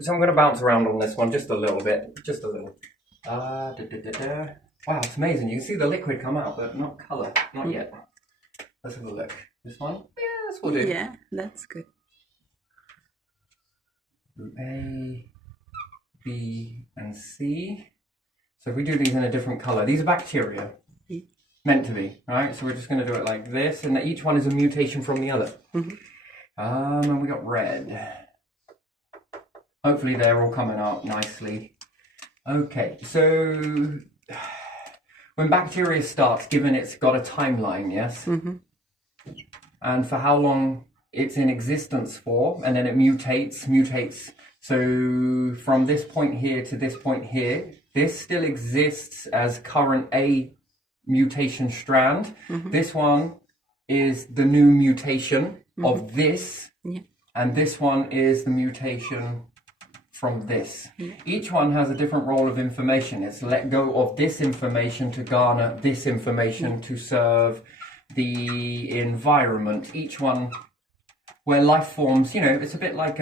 So I'm going to bounce around on this one just a little bit, just a little. Wow, it's amazing. You can see the liquid come out, but not color, not yet. Let's have a look. This one? Yeah, this will do. Yeah, that's good. A, B, and C. So if we do these in a different color, these are bacteria. Yeah. Meant to be, right? So we're just going to do it like this, and each one is a mutation from the other. And we got red. Hopefully they're all coming out nicely. Okay, so when bacteria starts, given it's got a timeline, yes? And for how long it's in existence for, and then it mutates. So from this point here to this point here, this still exists as current A mutation strand. This one is the new mutation of this, and this one is the mutation from this. Each one has a different role of information. It's let go of this information to garner this information to serve the environment. Each one, where life forms, you know, it's a bit like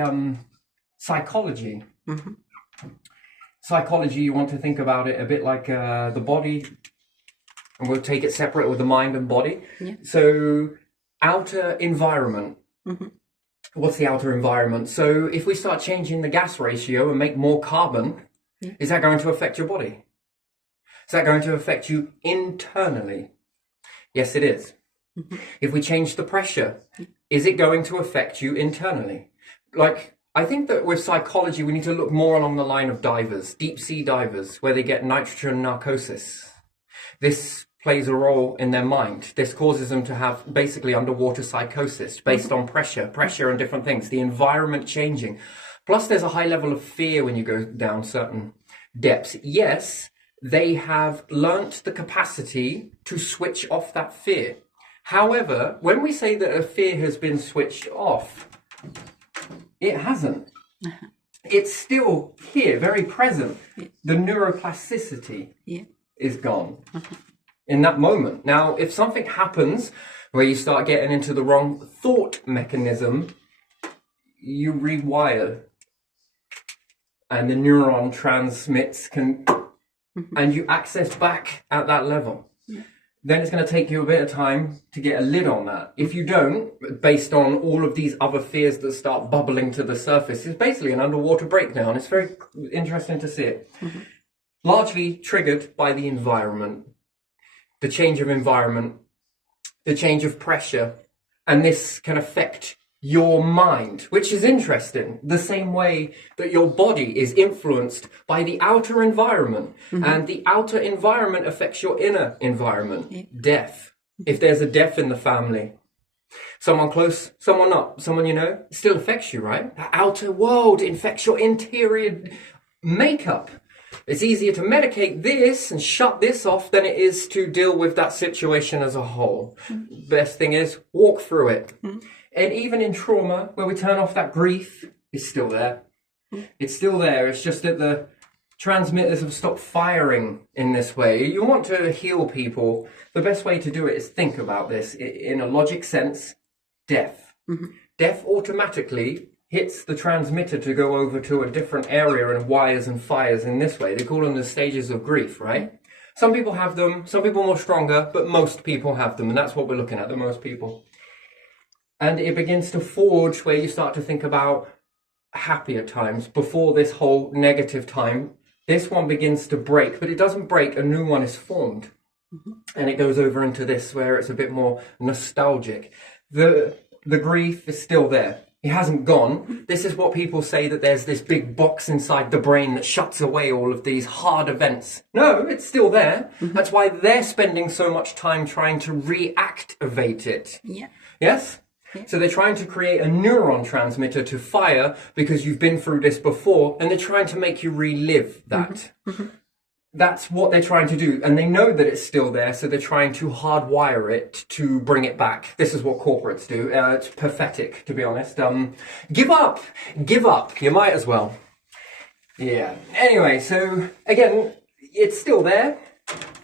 psychology. Psychology, you want to think about it a bit like the body, and we'll take it separate with the mind and body. So outer environment. What's the outer environment? So if we start changing the gas ratio and make more carbon, is that going to affect your body? Is that going to affect you internally? Yes, it is. If we change the pressure, is it going to affect you internally? Like, I think that with psychology, we need to look more along the line of divers, deep sea divers, where they get nitrogen narcosis. This plays a role in their mind. This causes them to have basically underwater psychosis based on pressure and different things, the environment changing. Plus there's a high level of fear when you go down certain depths. Yes, they have learnt the capacity to switch off that fear. However, when we say that a fear has been switched off, it hasn't. It's still here, very present. The neuroplasticity is gone in that moment. Now, if something happens where you start getting into the wrong thought mechanism, you rewire and the neuron transmits and you access back at that level. Then it's going to take you a bit of time to get a lid on that. If you don't, based on all of these other fears that start bubbling to the surface, it's basically an underwater breakdown. It's very interesting to see it. Largely triggered by the environment, the change of environment, the change of pressure, and this can affect your mind, which is interesting. The same way that your body is influenced by the outer environment, and the outer environment affects your inner environment. Death. If there's a death in the family, someone close, someone not, someone you know, it still affects you, right? The outer world infects your interior makeup. It's easier to medicate this and shut this off than it is to deal with that situation as a whole. Best thing is walk through it. And even in trauma, where we turn off that grief, it's still there. It's still there. It's just that the transmitters have stopped firing in this way. You want to heal people. The best way to do it is think about this. In a logic sense, death. Death automatically hits the transmitter to go over to a different area and wires and fires in this way. They call them the stages of grief, right? Some people have them, some people more stronger, but most people have them, and that's what we're looking at, the most people. And it begins to forge where you start to think about happier times before this whole negative time. This one begins to break, but it doesn't break, a new one is formed. And it goes over into this where it's a bit more nostalgic. The grief is still there. It hasn't gone. This is what people say, that there's this big box inside the brain that shuts away all of these hard events. No, it's still there. That's why they're spending so much time trying to reactivate it. Yes? So they're trying to create a neuron transmitter to fire because you've been through this before, and they're trying to make you relive that. That's what they're trying to do, and they know that it's still there, so they're trying to hardwire it to bring it back. This is what corporates do. It's pathetic, to be honest. Give up, you might as well. Yeah, anyway, so again, it's still there.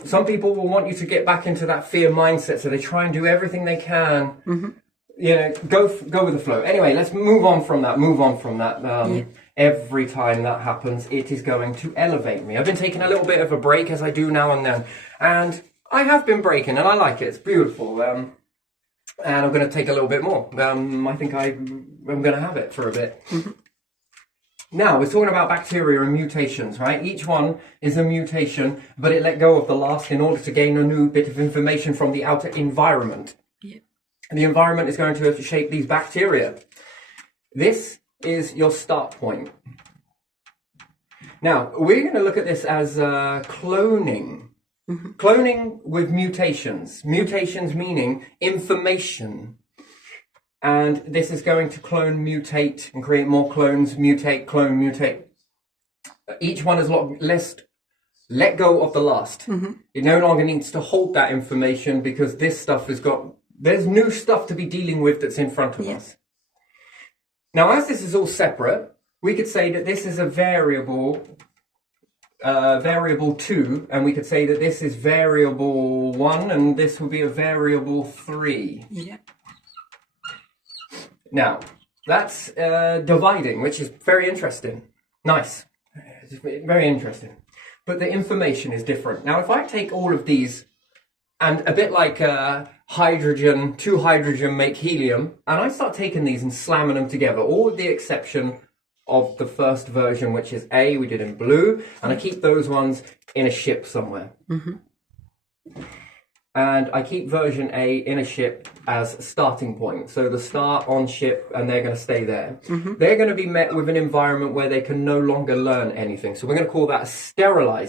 Some people will want you to get back into that fear mindset, so they try and do everything they can. You know, go with the flow. Anyway, let's move on from that. every time that happens, it is going to elevate me. I've been taking a little bit of a break, as I do now and then, and I have been breaking, and I like it. It's beautiful. And I'm going to take a little bit more. I think I'm going to have it for a bit. Now, we're talking about bacteria and mutations, right? Each one is a mutation, but it let go of the last in order to gain a new bit of information from the outer environment. Yeah. And the environment is going to shape these bacteria. This is your start point. Now, we're going to look at this as cloning. Cloning with mutations. Mutations meaning information. And this is going to clone, mutate, and create more clones, mutate, clone, mutate. Each one is less let go of the last. It no longer needs to hold that information because this stuff there's new stuff to be dealing with that's in front of us. Now, as this is all separate, we could say that this is a variable 2, and we could say that this is variable 1, and this will be a variable 3. Yeah. Now, that's dividing, which is very interesting. Nice. It's very interesting. But the information is different. Now, if I take all of these, and a bit like hydrogen, 2 hydrogen make helium, and I start taking these and slamming them together, all with the exception of the first version, which is A, we did in blue, and I keep those ones in a ship somewhere. And I keep version A in a ship as a starting point. So the start on ship, and they're going to stay there. They're going to be met with an environment where they can no longer learn anything. So we're going to call that sterile.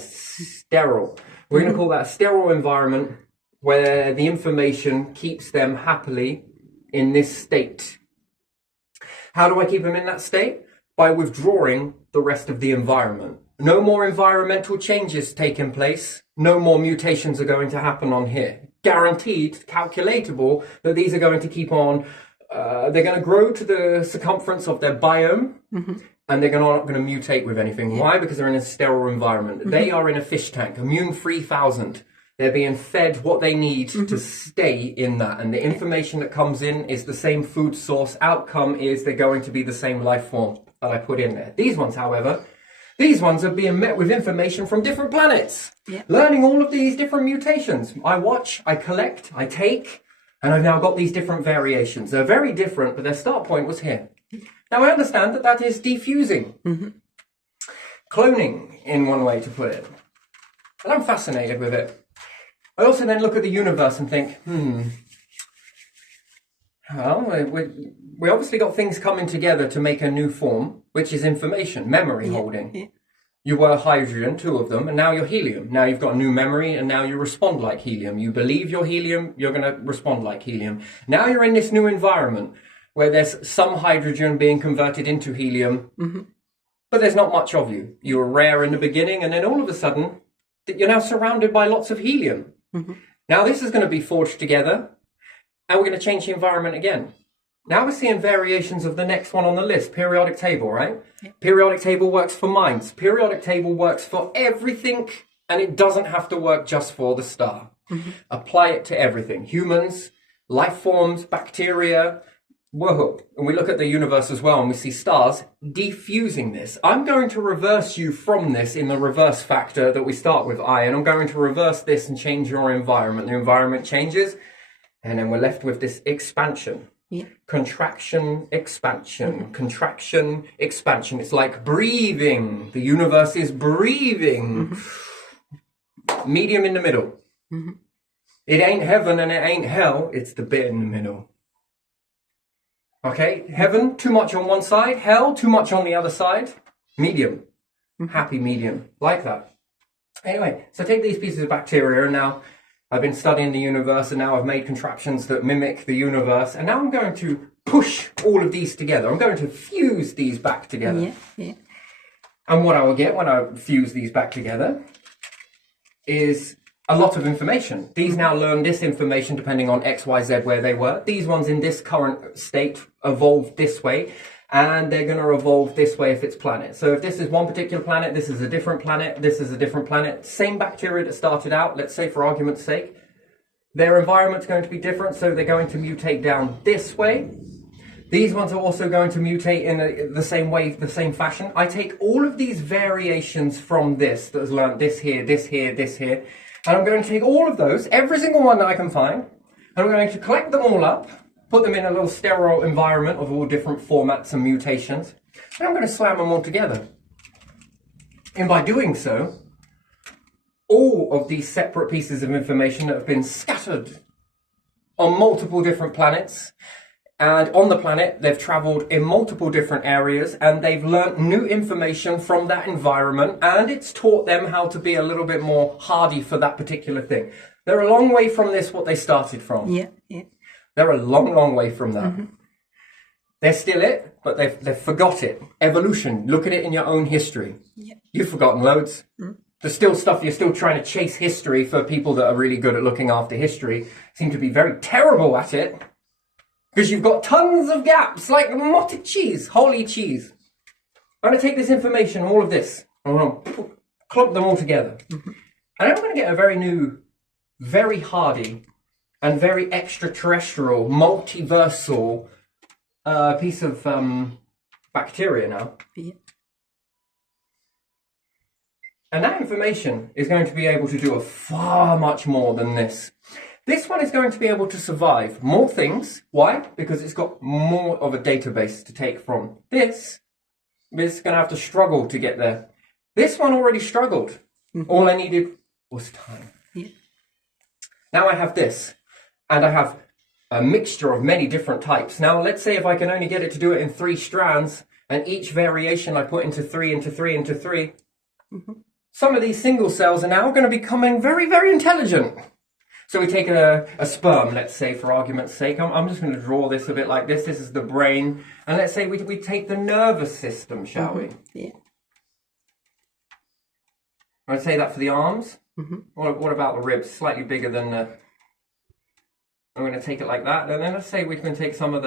We're going to call that a sterile environment where the information keeps them happily in this state. How do I keep them in that state? By withdrawing the rest of the environment. No more environmental changes taking place. No more mutations are going to happen on here. Guaranteed, calculatable, that these are going to keep on, they're going to grow to the circumference of their biome, and they're not going to mutate with anything. Why? Because they're in a sterile environment. They are in a fish tank, Immune 3000. They're being fed what they need to stay in that. And the information that comes in is the same food source. Outcome is they're going to be the same life form that I put in there. These ones, however, these ones are being met with information from different planets. Learning all of these different mutations. I watch, I collect, I take, and I've now got these different variations. They're very different, but their start point was here. Now, I understand that that is defusing. Cloning, in one way to put it. And I'm fascinated with it. I also then look at the universe and think, well, we obviously got things coming together to make a new form, which is information, memory holding. You were hydrogen, 2 of them, and now you're helium. Now you've got a new memory, and now you respond like helium. You believe you're helium, you're going to respond like helium. Now you're in this new environment where there's some hydrogen being converted into helium, but there's not much of you. You were rare in the beginning, and then all of a sudden, you're now surrounded by lots of helium. Now this is going to be forged together, and we're going to change the environment again. Now we're seeing variations of the next one on the list, periodic table, right? Periodic table works for minds. Periodic table works for everything, and it doesn't have to work just for the star. Apply it to everything. Humans, life forms, bacteria, whoa. And we look at the universe as well, and we see stars defusing this. I'm going to reverse you from this in the reverse factor that we start with I, and I'm going to reverse this and change your environment. The environment changes, and then we're left with this expansion. Contraction, expansion, contraction, expansion. It's like breathing. The universe is breathing. Medium in the middle. It ain't heaven and it ain't hell. It's the bit in the middle. Okay, heaven, too much on one side. Hell, too much on the other side. Medium. Happy medium. Like that. Anyway, so take these pieces of bacteria, and now I've been studying the universe, and now I've made contraptions that mimic the universe, and now I'm going to push all of these together. I'm going to fuse these back together. And what I will get when I fuse these back together is a lot of information. These now learn this information depending on X, Y, Z, where they were. These ones in this current state evolved this way, and they're going to evolve this way if it's planet. So if this is one particular planet, this is a different planet, this is a different planet. Same bacteria that started out, let's say for argument's sake, their environment's going to be different, so they're going to mutate down this way. These ones are also going to mutate in the same way, the same fashion. I take all of these variations from this that has learned this here, this here, this here, and I'm going to take all of those, every single one that I can find, and I'm going to collect them all up, put them in a little sterile environment of all different formats and mutations, and I'm going to slam them all together. And by doing so, all of these separate pieces of information that have been scattered on multiple different planets, and on the planet, they've traveled in multiple different areas and they've learnt new information from that environment, and it's taught them how to be a little bit more hardy for that particular thing. They're a long way from this, what they started from. Yeah. They're a long, long way from that. They're still it, but they've forgot it. Evolution, look at it in your own history. Yeah. You've forgotten loads. There's still stuff, you're still trying to chase history. For people that are really good at looking after history, seem to be very terrible at it. Because you've got tons of gaps, like motted cheese, holy cheese. I'm going to take this information, all of this, I'm going to clump them all together. And I'm going to get a very new, very hardy, and very extraterrestrial, multiversal piece of bacteria now. Yeah. And that information is going to be able to do a far much more than this. This one is going to be able to survive more things. Why? Because it's got more of a database to take from. This is going to have to struggle to get there. This one already struggled. All I needed was time. Yeah. Now I have this, and I have a mixture of many different types. Now let's say if I can only get it to do it in 3 strands, and each variation I put into 3, into 3, into 3, some of these single cells are now going to be becoming very, very intelligent. So we take a sperm, let's say, for argument's sake. I'm just going to draw this a bit like this. This is the brain. And let's say we take the nervous system, shall we? Yeah. I'd say that for the arms. What about the ribs? Slightly bigger than the... I'm going to take it like that. And then let's say we can take some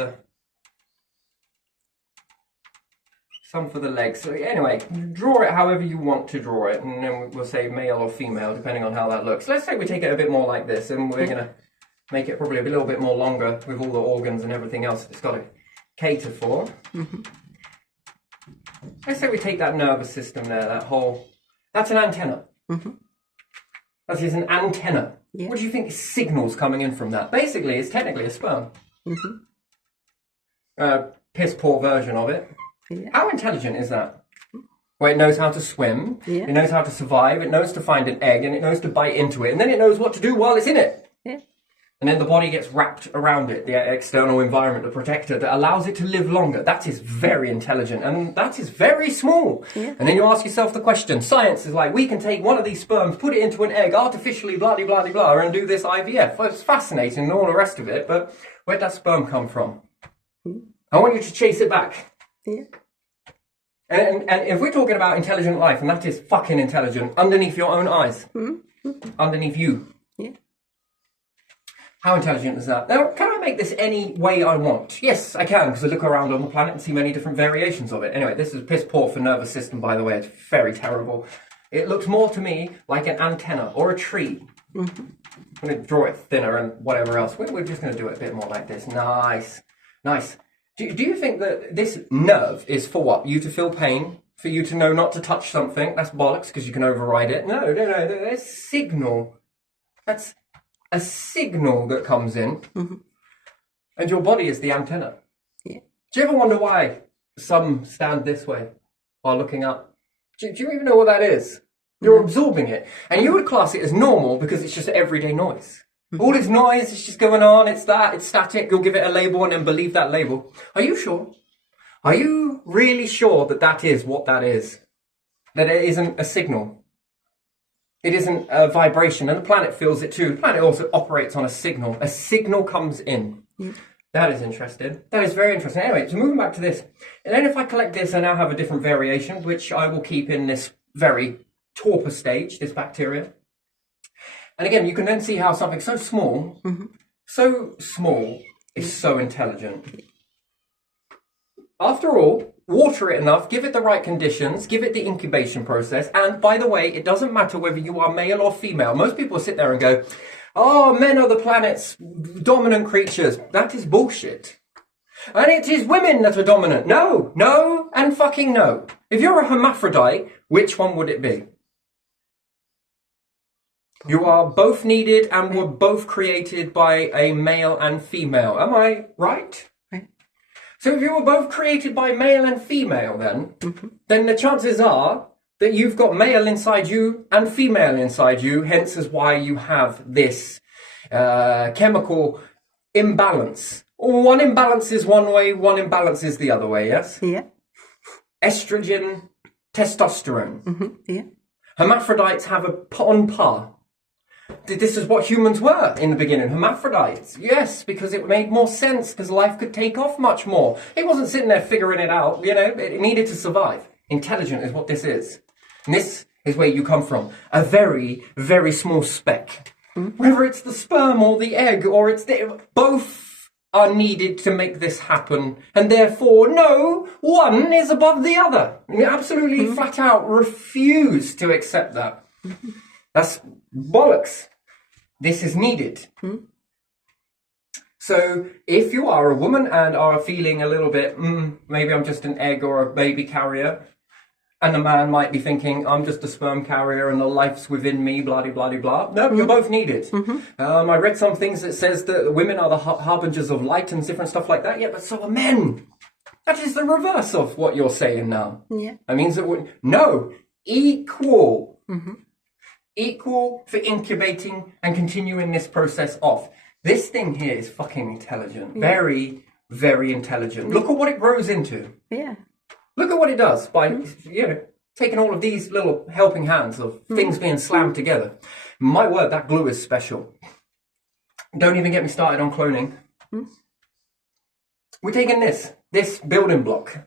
for the legs. So anyway, draw it however you want to draw it, and then we'll say male or female, depending on how that looks. Let's say we take it a bit more like this, and we're going to make it probably a little bit more longer with all the organs and everything else it's got to cater for. Let's say we take that nervous system there, that's an antenna. That is an antenna. Yeah. What do you think is signals coming in from that? Basically, it's technically a sperm. Piss poor version of it. Yeah. How intelligent is that? Well, it knows how to swim, Yeah. it knows how to survive, it knows to find an egg, and it knows to bite into it, and then it knows what to do while it's in it. Yeah. And then the body gets wrapped around it, the external environment, the protector, that allows it to live longer. That is very intelligent, and that is very small. Yeah. And then you ask yourself the question, science is like, we can take one of these sperms, put it into an egg, artificially, blah-de-blah-de-blah, and do this IVF. Well, it's fascinating and all the rest of it, but where'd that sperm come from? I want you to chase it back. Yeah. And if we're talking about intelligent life, and that is fucking intelligent, underneath your own eyes, underneath you. Yeah. How intelligent is that? Now, can I make this any way I want? Yes, I can, because I look around on the planet and see many different variations of it. Anyway, this is piss poor for nervous system, by the way. It's very terrible. It looks more to me like an antenna or a tree. I'm going to draw it thinner and whatever else. We're just going to do it a bit more like this. Nice. Nice. Do you think that this nerve is for what? You to feel pain? For you to know not to touch something? That's bollocks, because you can override it. No. There's signal. That's a signal that comes in. And your body is the antenna. Yeah. Do you ever wonder why some stand this way while looking up? Do you even know what that is? You're absorbing it. And you would class it as normal because it's just everyday noise. All this noise is just going on, it's static, you'll give it a label and then believe that label. Are you sure? Are you really sure that that is what that is? That it isn't a signal? It isn't a vibration, and the planet feels it too. The planet also operates on a signal. A signal comes in. That is interesting. That is very interesting. Anyway, so moving back to this. And then if I collect this, I now have a different variation, which I will keep in this very torpor stage, this bacteria. And again, you can then see how something so small is so intelligent. After all, water it enough, give it the right conditions, give it the incubation process. And by the way, it doesn't matter whether you are male or female. Most people sit there and go, oh, men are the planet's dominant creatures. That is bullshit. And it is women that are dominant. No, no, and fucking no. If you're a hermaphrodite, which one would it be? You are both needed and were both created by a male and female. Am I right? Right. So if you were both created by male and female then the chances are that you've got male inside you and female inside you, hence is why you have this chemical imbalance. One imbalance is one way, one imbalance is the other way, yes? Yeah. Estrogen, testosterone. Yeah. Hermaphrodites have on par. This is what humans were in the beginning, hermaphrodites. Yes, because it made more sense, because life could take off much more. It wasn't sitting there figuring it out, you know, it needed to survive. Intelligent is what this is. And this is where you come from. A very, very small speck. Whether it's the sperm or the egg, or it's both are needed to make this happen, and therefore, no, one is above the other. You absolutely flat out refuse to accept that. That's bollocks. This is needed. So if you are a woman and are feeling a little bit, maybe I'm just an egg or a baby carrier, and the man might be thinking, I'm just a sperm carrier and the life's within me, blah, blah, blah, blah. No, you're both needed. I read some things that says that women are the harbingers of light and different stuff like that. Yeah, but so are men. That is the reverse of what you're saying now. Yeah. That means that no, equal. Equal for incubating and continuing this process off. This thing here is fucking intelligent. Very, very intelligent. Look at what it grows into. Yeah. Look at what it does by, you know, taking all of these little helping hands of things being slammed together. My word, that glue is special. Don't even get me started on cloning. We're taking this building block,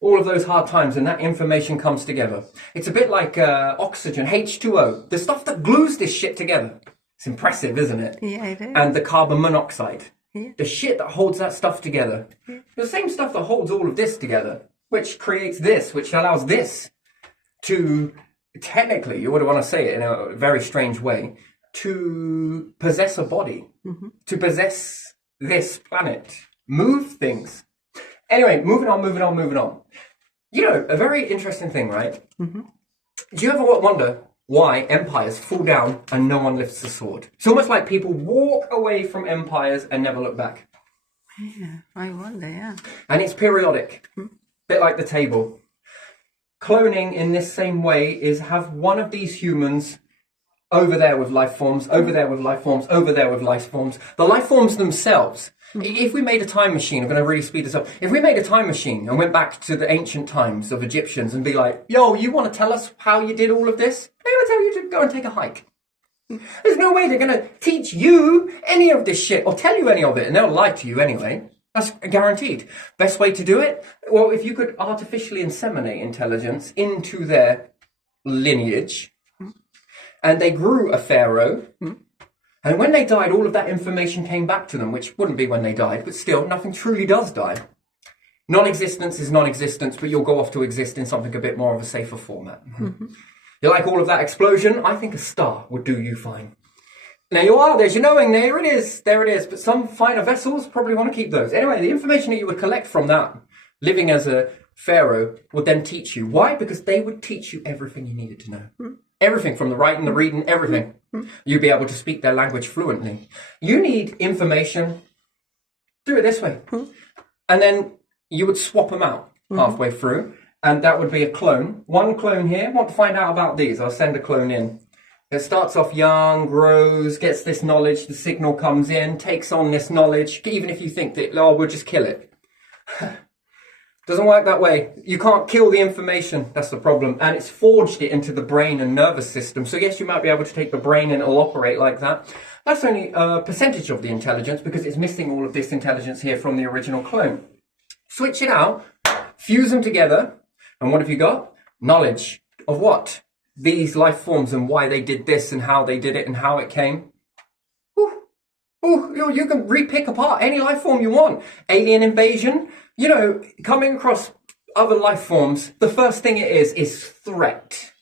all of those hard times, and that information comes together. It's a bit like oxygen, H2O, the stuff that glues this shit together. It's impressive, isn't it? Yeah, it is. And the carbon monoxide. Yeah. The shit that holds that stuff together. The same stuff that holds all of this together, which creates this, which allows this to, technically, you would want to say it in a very strange way, to possess a body, to possess this planet, move things. Anyway, moving on. You know, a very interesting thing, right? Do you ever wonder why empires fall down and no one lifts the sword? It's almost like people walk away from empires and never look back. Yeah, I wonder, yeah. And it's periodic. Bit like the table. Cloning in this same way is have one of these humans over there with life forms, over there with life forms, over there with life forms. The life forms themselves. If we made a time machine, I'm going to really speed this up. If we made a time machine and went back to the ancient times of Egyptians and be like, yo, you want to tell us how you did all of this? They're going to tell you to go and take a hike. There's no way they're going to teach you any of this shit or tell you any of it, and they'll lie to you anyway. That's guaranteed. Best way to do it? Well, if you could artificially inseminate intelligence into their lineage, and they grew a pharaoh, and when they died, all of that information came back to them, which wouldn't be when they died, but still, nothing truly does die. Non-existence is non-existence, but you'll go off to exist in something a bit more of a safer format. You like all of that explosion? I think a star would do you fine. Now you are, there's your knowing, there it is, but some finer vessels probably want to keep those. Anyway, the information that you would collect from that, living as a pharaoh, would then teach you. Why? Because they would teach you everything you needed to know. Everything from the writing, the reading, everything. You'd be able to speak their language fluently. You need information, do it this way. And then you would swap them out halfway through, and that would be a clone. One clone here. Want to find out about these? I'll send a clone in. It starts off young, grows, gets this knowledge, the signal comes in, takes on this knowledge, even if you think that, oh, we'll just kill it. Doesn't work that way. You can't kill the information, that's the problem. And it's forged it into the brain and nervous system. So yes, you might be able to take the brain and it'll operate like that. That's only a percentage of the intelligence because it's missing all of this intelligence here from the original clone. Switch it out, fuse them together, and what have you got? Knowledge of what? These life forms and why they did this and how they did it and how it came. You can re-pick apart any life form you want. Alien invasion, you know, coming across other life forms, the first thing it is threat.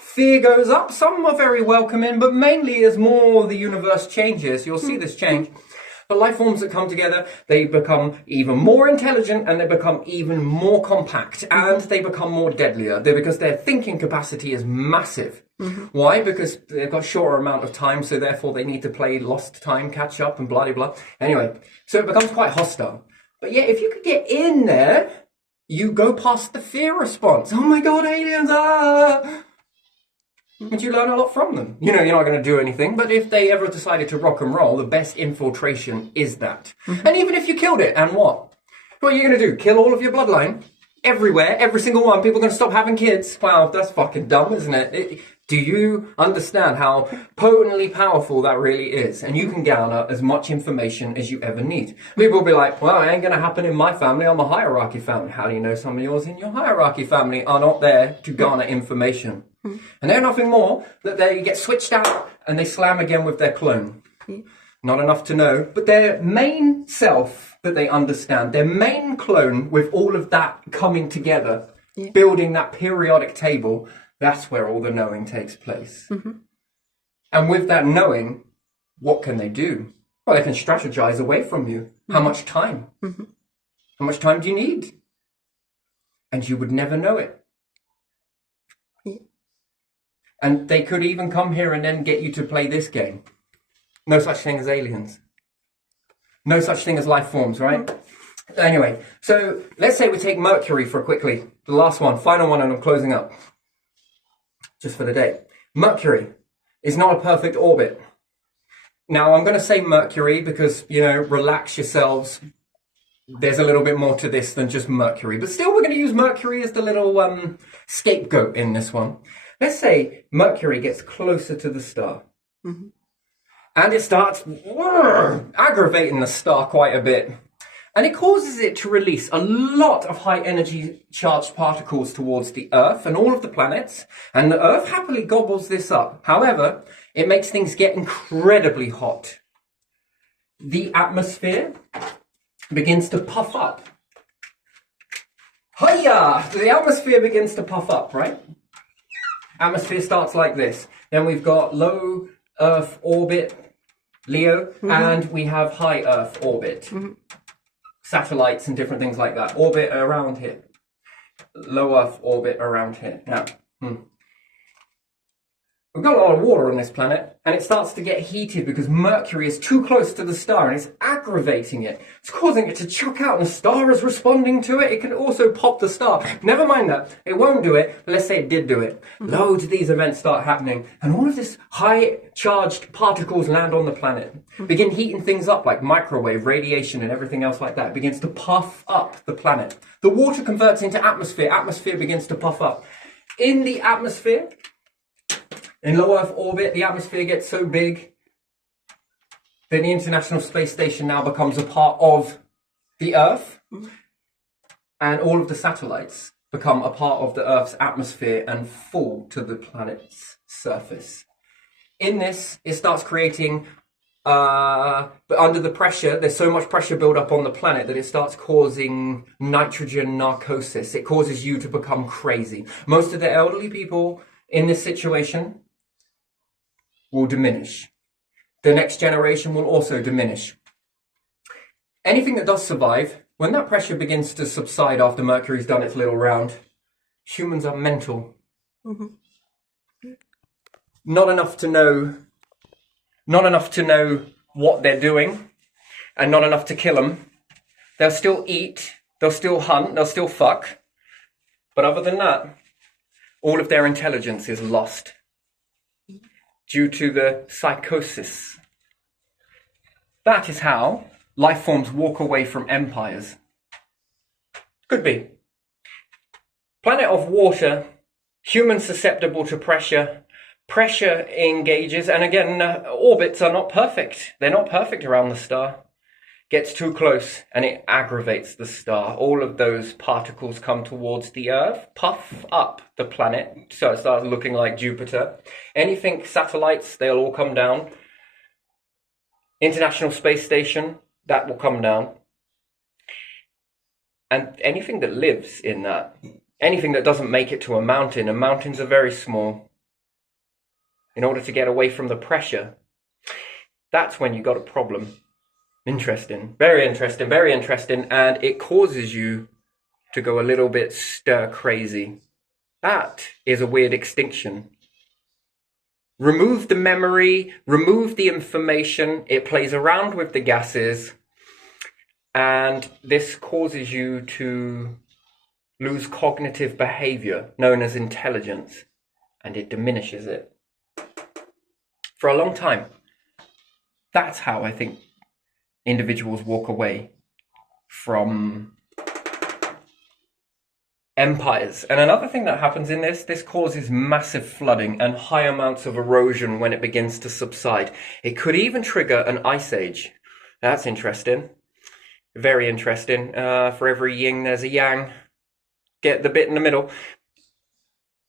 Fear goes up, some are very welcoming, but mainly as more the universe changes, you'll see this change. But life forms that come together, they become even more intelligent and they become even more compact and they become more deadlier. Because their thinking capacity is massive. Why? Because they've got shorter amount of time, so therefore they need to play lost time, catch up and blah, blah, blah. Anyway, so it becomes quite hostile. But yeah, if you could get in there, you go past the fear response. Oh my God, aliens, ah! But you learn a lot from them. You know, you're not going to do anything, but if they ever decided to rock and roll, the best infiltration is that. And even if you killed it, and what? What are you going to do? Kill all of your bloodline? Everywhere, every single one, people are going to stop having kids? Wow, that's fucking dumb, isn't it? Do you understand how potently powerful that really is? And you can gather as much information as you ever need. People will be like, well, it ain't going to happen in my family. I'm a hierarchy family. How do you know some of yours in your hierarchy family are not there to garner information? And they're nothing more that they get switched out and they slam again with their clone. Not enough to know, but their main self that they understand, their main clone with all of that coming together, building that periodic table, that's where all the knowing takes place. And with that knowing, what can they do? Well, they can strategize away from you. How much time? How much time do you need? And you would never know it. And they could even come here and then get you to play this game. No such thing as aliens. No such thing as life forms, right? Anyway, so let's say we take Mercury for quickly. The last one, final one, and I'm closing up. Just for the day. Mercury is not a perfect orbit. Now, I'm going to say Mercury because, you know, relax yourselves. There's a little bit more to this than just Mercury. But still, we're going to use Mercury as the little scapegoat in this one. Let's say Mercury gets closer to the star. And it starts aggravating the star quite a bit. And it causes it to release a lot of high energy charged particles towards the Earth and all of the planets. And the Earth happily gobbles this up. However, it makes things get incredibly hot. The atmosphere begins to puff up. Hiya! The atmosphere begins to puff up, right? Atmosphere starts like this. Then we've got low Earth orbit, Leo, and we have high Earth orbit. Satellites and different things like that. Orbit around here. Low Earth orbit around here. Now, we've got a lot of water on this planet, and it starts to get heated because Mercury is too close to the star, and it's aggravating it. It's causing it to chuck out, and the star is responding to it. It can also pop the star. Never mind that. It won't do it, but let's say it did do it. Loads of these events start happening, and all of this high-charged particles land on the planet. Begin heating things up like microwave, radiation, and everything else like that. It begins to puff up the planet. The water converts into atmosphere. Atmosphere begins to puff up. In the atmosphere, in low Earth orbit, the atmosphere gets so big that the International Space Station now becomes a part of the Earth, and all of the satellites become a part of the Earth's atmosphere and fall to the planet's surface. In this, it starts creating, but under the pressure, there's so much pressure build up on the planet that it starts causing nitrogen narcosis. It causes you to become crazy. Most of the elderly people in this situation will diminish. The next generation will also diminish. Anything that does survive, when that pressure begins to subside after Mercury's done its little round, humans are mental. Not enough to know what they're doing, and not enough to kill them. They'll still eat, they'll still hunt, they'll still fuck. But other than that, all of their intelligence is lost due to the psychosis. That is how life forms walk away from empires. Could be. Planet of water, humans susceptible to pressure. Pressure engages, and again, orbits are not perfect. They're not perfect around the star. Gets too close and it aggravates the star. All of those particles come towards the Earth, puff up the planet, so it starts looking like Jupiter. Anything satellites, they'll all come down. International Space Station, that will come down. And anything that lives in that, anything that doesn't make it to a mountain, and mountains are very small, in order to get away from the pressure, that's when you got a problem. Interesting. Very interesting. Very interesting. And it causes you to go a little bit stir crazy. That is a weird extinction. Remove the memory, remove the information, it plays around with the gases, and this causes you to lose cognitive behavior known as intelligence, and it diminishes it. For a long time, that's how I think individuals walk away from empires. And another thing that happens in this causes massive flooding and high amounts of erosion when it begins to subside. It could even trigger an ice age. That's interesting. Very interesting. For every yin, there's a yang. Get the bit in the middle.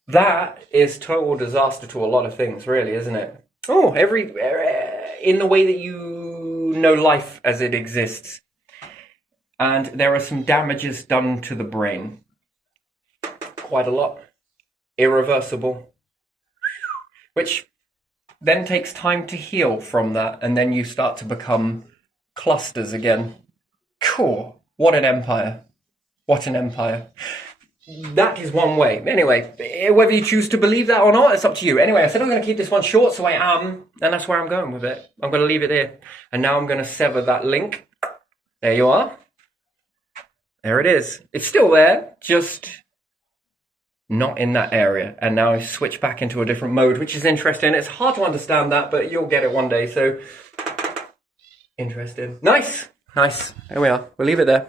That is total disaster to a lot of things, really, isn't it? Oh, in the way that you know life as it exists. And there are some damages done to the brain. Quite a lot. Irreversible. Which then takes time to heal from that, and then you start to become clusters again. Cool. What an empire. What an empire. That is one way. Anyway, whether you choose to believe that or not, it's up to you. Anyway, I said I'm going to keep this one short, so I am, and that's where I'm going with it. I'm going to leave it there. And now I'm going to sever that link. There you are. There it is. It's still there, just not in that area. And now I switch back into a different mode, which is interesting. It's hard to understand that, but you'll get it one day. So, interesting. Nice. Nice. There we are. We'll leave it there.